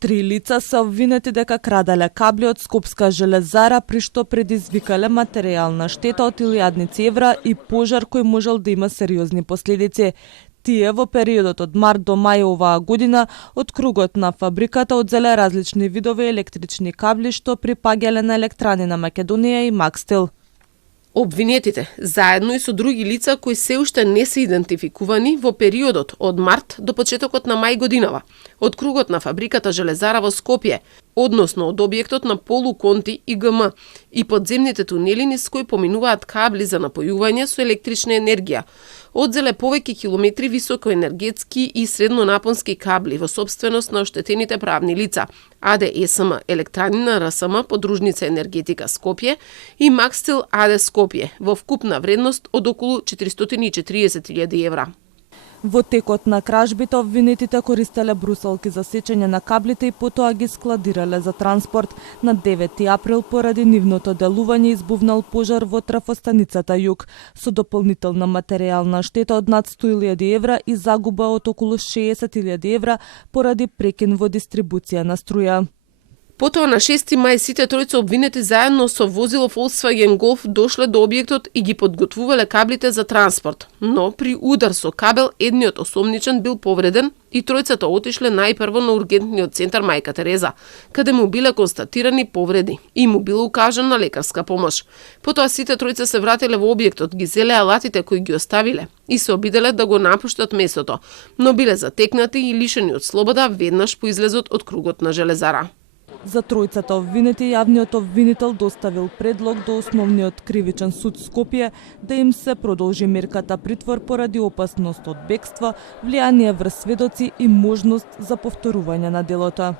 3 лица се обвинети дека краделе кабли од Скопска железара, при што предизвикале материјална штета од 1000 евра и пожар кој можел да има сериозни последици. Тие во периодот од март до мај оваа година од кругот на фабриката одзеле различни видови електрични кабли што припаѓале на електрани на Македонија и Макстел. Обвинетите, заедно и со други лица кои се уште не се идентификувани во периодот од март до почетокот на мај годинава, од кругот на фабриката Железара во Скопје, односно од објектот на полуконти ИГМ и подземните тунели низ кои поминуваат кабли за напојување со електрична енергија, одзеле повеќе километри високоенергетски и среднонапонски кабли во сопственост на оштетените правни лица, АД-ЕСМ, Електрани на РСМ, Подружница енергетика Скопје и Макстел АД Скопје, во вкупна вредност од околу 440.000 евра. Во текот на кражбите обвинетите користеле брусалки за сечење на каблите и потоа ги складирале за транспорт. На 9 април поради нивното делување избувнал пожар во трафостаницата Југ со дополнителна материјална штета од над 100.000 евра и загуба од околу 60.000 евра поради прекин во дистрибуција на струја. Потоа на 6 мај сите тројца обвинети заедно со возило Volkswagen Golf дошле до објектот и ги подготвувале каблите за транспорт. Но при удар со кабел едниот осомничен бил повреден и тројцата отишле најпрво на ургентниот центар Мајка Тереза, каде му биле констатирани повреди и му била укажана лекарска помош. Потоа сите тројца се вратиле во објектот, ги зеле алатите кои ги оставиле и се обиделе да го напуштат местото, но биле затекнати и лишени од слобода веднаш по излезот од кругот на Железара. За тројцата обвинети јавниот обвинител доставил предлог до Основниот кривичен суд Скопје да им се продолжи мерката притвор поради опасност од бегство, влијание врз сведоци и можност за повторување на делото.